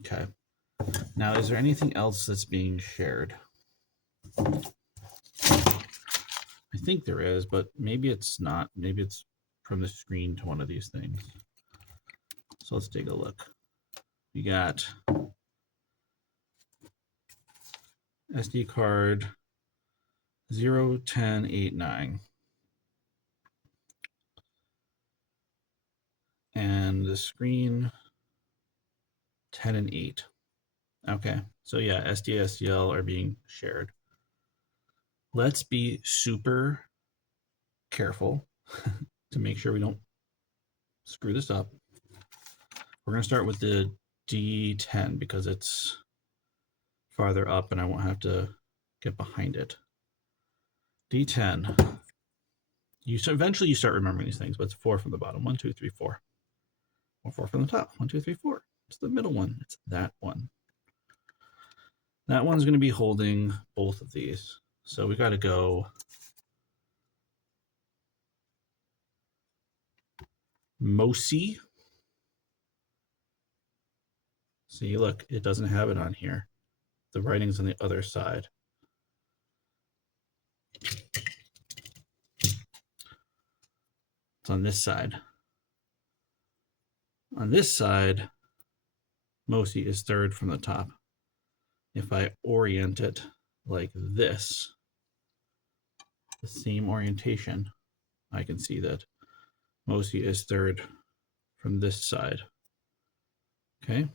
Okay. Now, is there anything else that's being shared? I think there is, but maybe it's not. Maybe it's from the screen to one of these things. So let's take a look. We got SD card 01089. And the screen 10 and 8. Okay, so yeah, SD, SDL are being shared. Let's be super careful to make sure we don't screw this up. We're going to start with the D10 because it's farther up and I won't have to get behind it. D10. Eventually you start remembering these things, but it's 4 from the bottom. 1, 2, 3, 4. Or 4 from the top. 1, 2, 3, 4. It's the middle one. It's that one. That one's going to be holding both of these. So we got to go MOSI. See, look, it doesn't have it on here. The writing's on the other side. It's on this side. On this side, MOSI is third from the top. If I orient it like this, the same orientation, I can see that MOSI is third from this side. Okay.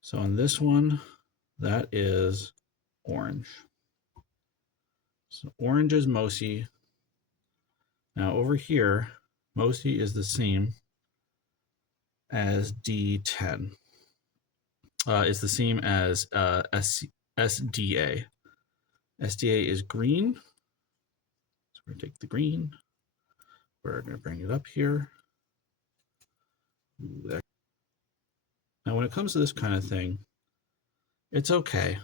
So on this one, that is orange. So orange is MOSI. Now over here, MOSI is the same as D10. It's the same as SDA. SDA is green. So we're going to take the green. We're going to bring it up here. Now, when it comes to this kind of thing, it's okay.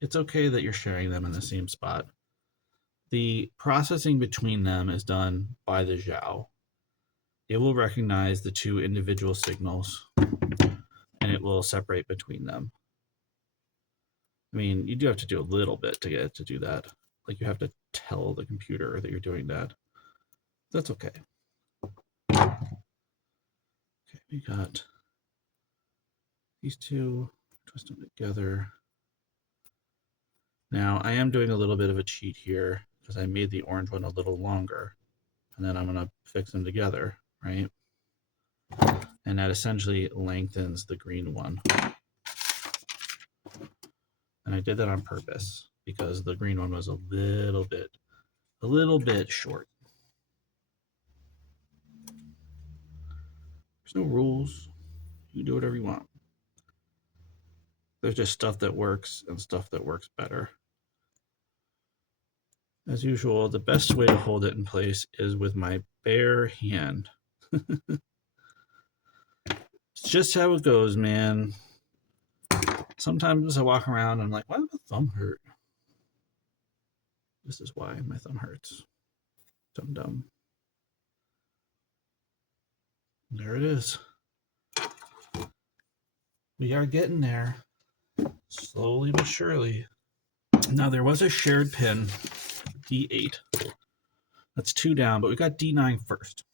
It's okay that you're sharing them in the same spot. The processing between them is done by the Zhao. It will recognize the two individual signals and it will separate between them. I mean, you do have to do a little bit to get it to do that. Like you have to tell the computer that you're doing that. That's okay. Okay, we got these two, twist them together. Now I am doing a little bit of a cheat here because I made the orange one a little longer and then I'm going to fix them together, right? And that essentially lengthens the green one. And I did that on purpose because the green one was a little bit short. There's no rules. You can do whatever you want. There's just stuff that works and stuff that works better. As usual, the best way to hold it in place is with my bare hand. It's just how it goes, man. Sometimes I walk around and I'm like, why does my thumb hurt? This is why my thumb hurts. Dumb. There it is. We are getting there. Slowly but surely. Now there was a shared pin, D8. That's 2 down, but we got D9 first.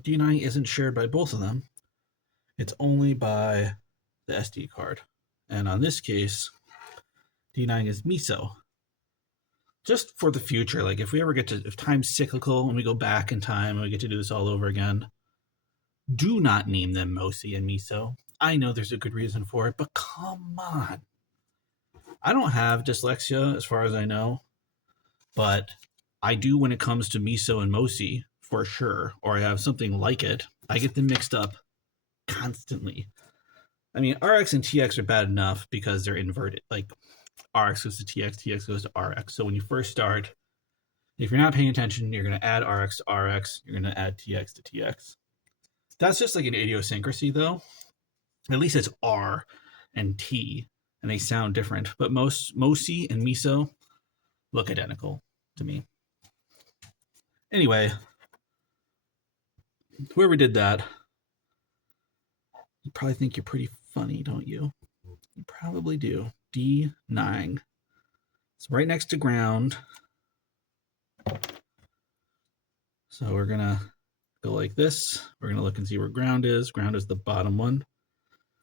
D9 isn't shared by both of them. It's only by the SD card. And on this case, D9 is MISO. Just for the future, like if we ever get to, if time's cyclical and we go back in time and we get to do this all over again, do not name them MOSI and MISO. I know there's a good reason for it, but come on. I don't have dyslexia as far as I know, but I do when it comes to MISO and MOSI for sure, or I have something like it. I get them mixed up constantly. I mean, RX and TX are bad enough because they're inverted. Like RX goes to TX, TX goes to RX. So when you first start, if you're not paying attention, you're going to add RX to RX, you're going to add TX to TX. That's just like an idiosyncrasy, though. At least it's R and T, and they sound different. But MOSI and MISO look identical to me. Anyway, whoever did that, you probably think you're pretty funny, don't you? You probably do. D9. It's right next to ground. So we're going to go like this. We're going to look and see where ground is. Ground is the bottom one.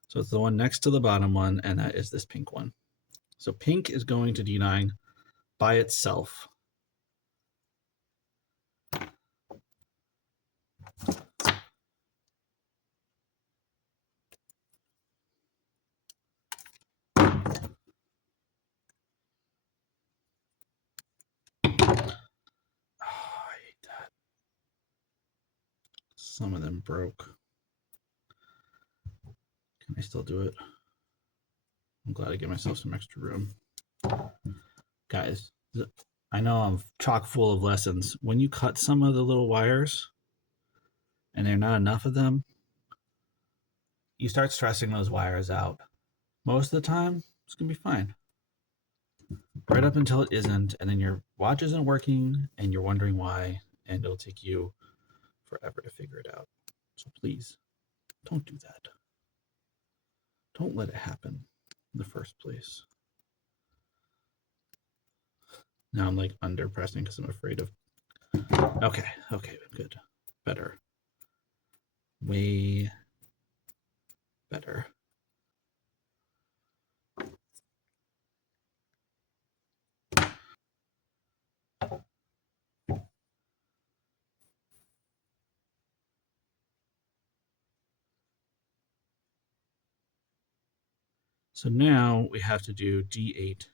So it's the one next to the bottom one, and that is this pink one. So pink is going to D9 by itself. Some of them broke. Can I still do it? I'm glad I gave myself some extra room. Guys, I know I'm chock full of lessons. When you cut some of the little wires and there are not enough of them, you start stressing those wires out. Most of the time, it's going to be fine. Right up until it isn't, and then your watch isn't working and you're wondering why, and it'll take you forever to figure it out. So please, don't do that. Don't let it happen in the first place. Now I'm like under pressing because I'm afraid of. Okay, good. Better. Way better. So now we have to do D8.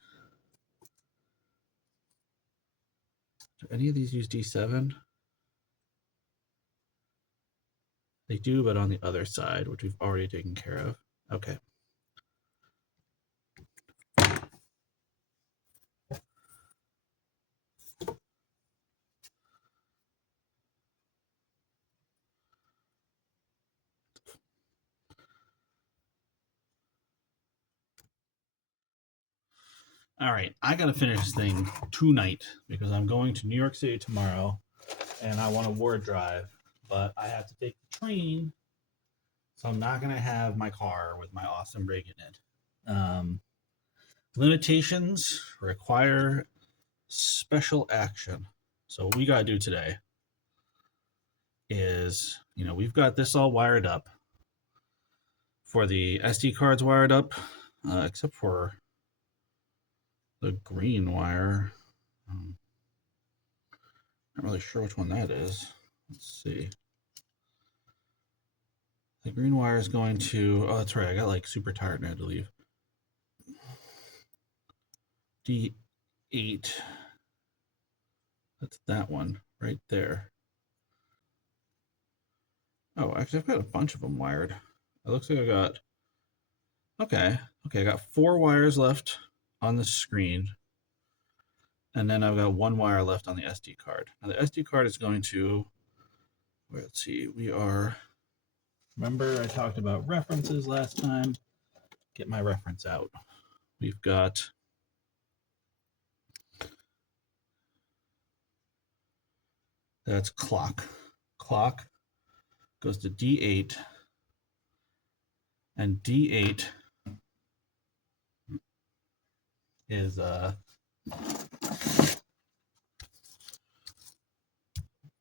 Do any of these use D7? They do, but on the other side, which we've already taken care of. Okay. All right, I got to finish this thing tonight because I'm going to New York City tomorrow and I want to ward drive, but I have to take the train, so I'm not going to have my car with my awesome rig in it. Limitations require special action. So what we got to do today is, we've got this all wired up. For the SD cards wired up, except for the green wire. Not really sure which one that is. Let's see. The green wire is going to, oh, that's right. I got like super tired and I had to leave. D8. That's that one right there. Oh, actually, I've got a bunch of them wired. It looks like I got, okay, I got 4 wires left on the screen. And then I've got 1 wire left on the SD card. Now the SD card is going to, let's see, remember I talked about references last time? Get my reference out. We've got that's clock. Clock goes to D8, and D8 is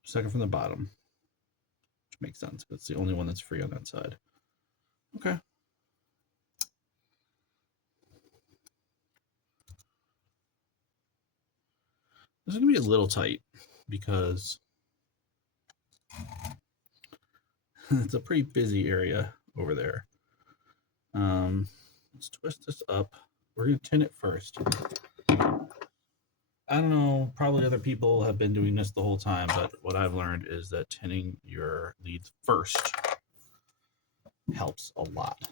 second from the bottom, which makes sense. It's the only one that's free on that side. Okay. This is gonna be a little tight because it's a pretty busy area over there. Let's twist this up. We're gonna tin it first. I don't know, probably other people have been doing this the whole time, but what I've learned is that tinning your leads first helps a lot.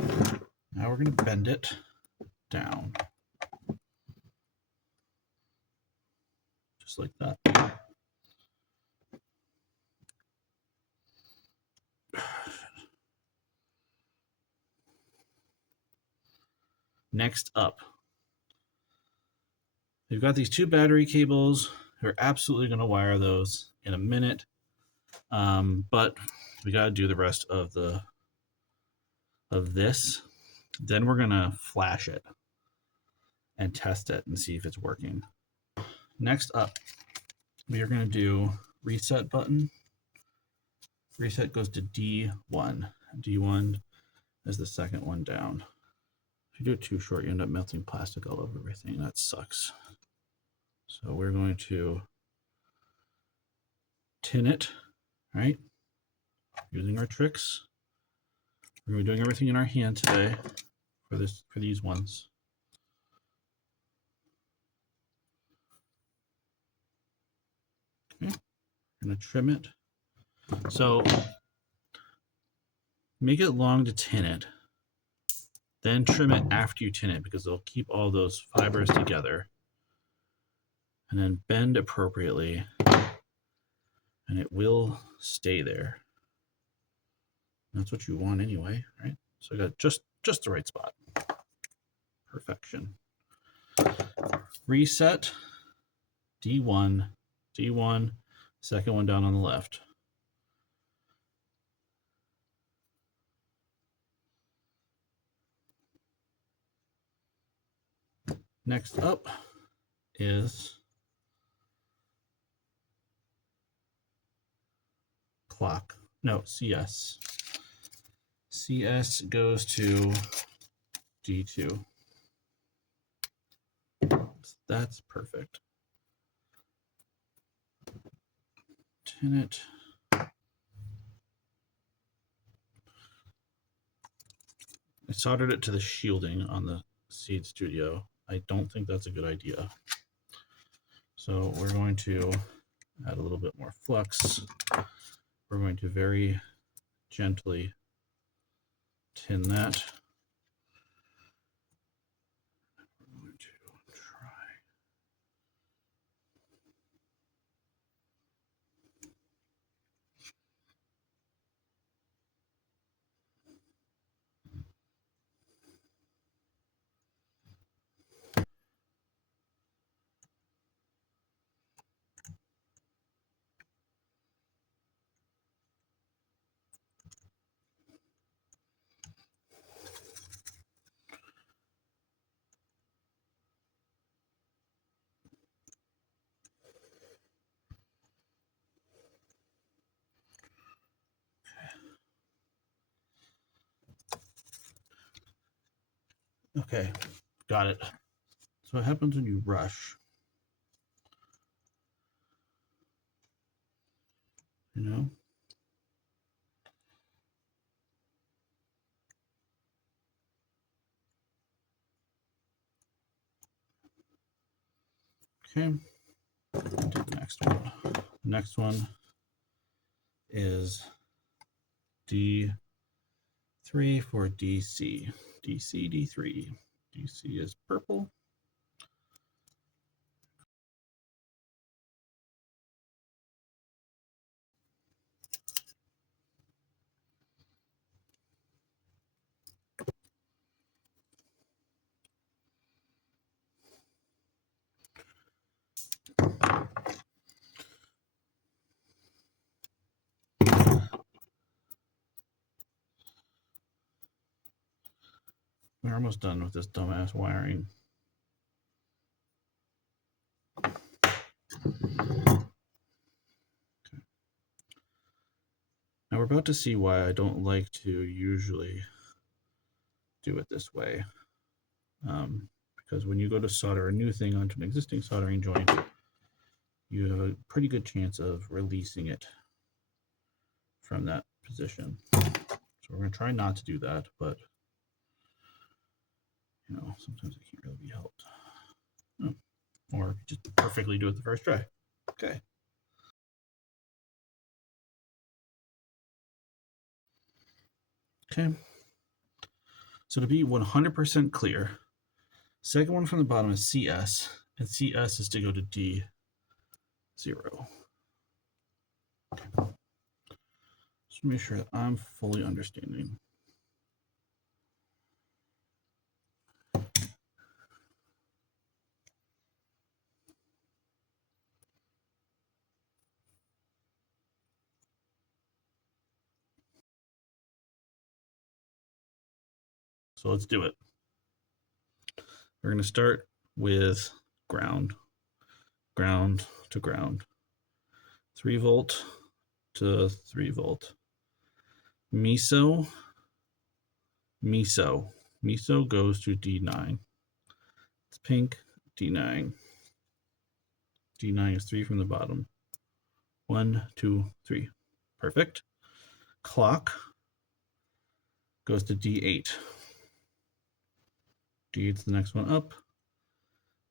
Okay. Now we're going to bend it down. Just like that. Next up, we've got these 2 battery cables We're absolutely going to wire those in a minute, but we got to do the rest of this. Then we're going to flash it and test it and see if it's working. Next up, we are going to do reset button. Reset goes to D1. D1 is the second one down. If you do it too short, you end up melting plastic all over everything. That sucks. So we're going to tin it, right? Using our tricks. We're going to be doing everything in our hand today for these ones. Okay. I'm going to trim it. So make it long to tin it. Then trim it after you tin it because it'll keep all those fibers together. And then bend appropriately and it will stay there. That's what you want anyway, right? So I got just the right spot. Perfection. Reset, D1, D1, second one down on the left. Next up is clock. No, CS. CS goes to D2. That's perfect. Tin it. I soldered it to the shielding on the Seed Studio. I don't think that's a good idea. So we're going to add a little bit more flux. We're going to very gently tin that. We're going to try. Okay, got it. So what happens when you rush? You know? Okay, do the next one. Next one is D3 for DC. DC, D3. DC is purple. We're almost done with this dumbass wiring. Okay. Now we're about to see why I don't like to usually do it this way. Because when you go to solder a new thing onto an existing soldering joint, you have a pretty good chance of releasing it from that position. So we're going to try not to do that, but you know, sometimes it can't really be helped. Oh, or just perfectly do it the first try. Okay. Okay. So to be 100% clear, second one from the bottom is CS, and CS is to go to D0. Okay. Just make sure that I'm fully understanding. So let's do it. We're going to start with ground, ground to ground, 3 volt to 3 volt. Miso, miso. Miso goes to D9. It's pink, D9. D9 is 3 from the bottom. 1, 2, 3. Perfect. Clock goes to D8. D8's the next one up.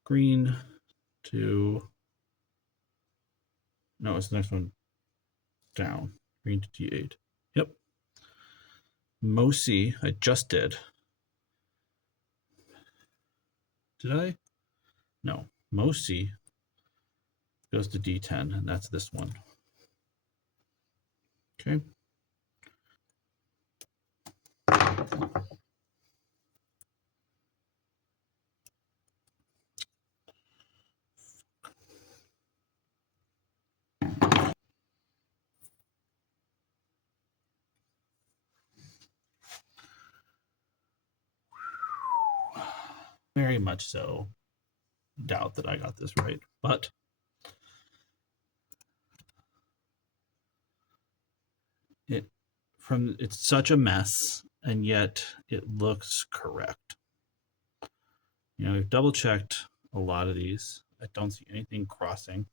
Green to, no, it's the next one down. Green to D8. Yep. Mosi, I just did. Did I? No. Mosi goes to D10, and that's this one. Okay. Very much so. Doubt that I got this right, but it's such a mess, and yet it looks correct. You know, we've double checked a lot of these. I don't see anything crossing.